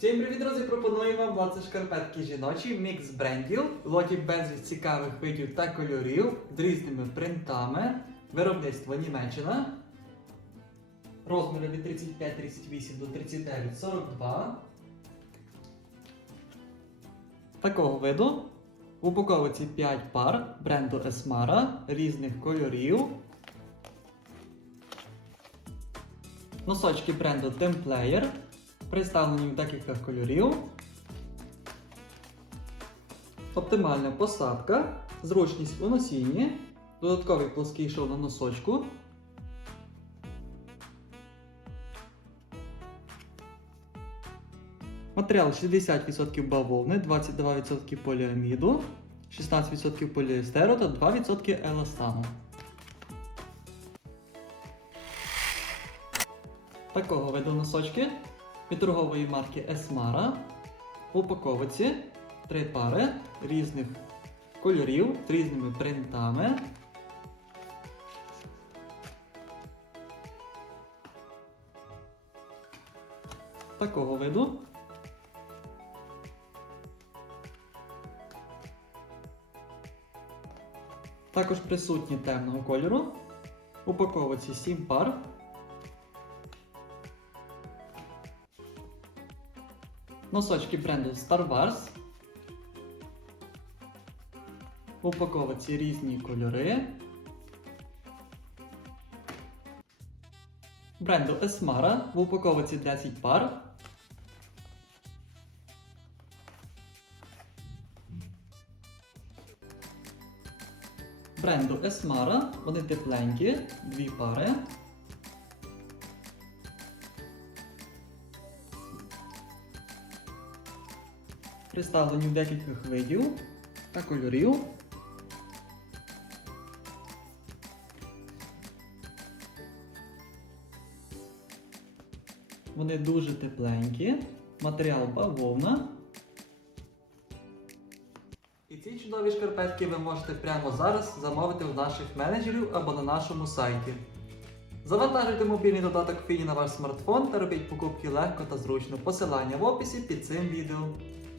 Всім привіт, друзі! Пропоную вам 20 шкарпетки жіночі, мікс брендів, в лоті безліч цікавих видів та кольорів з різними принтами, виробництво Німеччина. Розміри від 35-38 до 39-42. Такого виду. В упаковці 5 пар бренду Esmara різних кольорів. Носочки бренду Templayer, представлені в декілька кольорів. Оптимальна посадка, зручність у носінні, додатковий плоский шов на носочку. Матеріал 60% бавовни, 22% поліаміду, 16% поліестеру та 2% еластану. Такого виду носочки від торгової марки Esmara. В упаковці три пари різних кольорів з різними принтами. Такого виду. Також присутні темного кольору. Упаковці 7 пар. Носочки бренду Star Wars. В упаковці різні кольори. Бренду Esmara в упаковці 10 пар. Бренду Esmara, вони тепленькі, дві пари. Представлені в декількох видів та кольорів. Вони дуже тепленькі, матеріал бавовна. І ці чудові шкарпетки ви можете прямо зараз замовити у наших менеджерів або на нашому сайті. Завантажуйте мобільний додаток Фіні на ваш смартфон та робіть покупки легко та зручно. Посилання в описі під цим відео.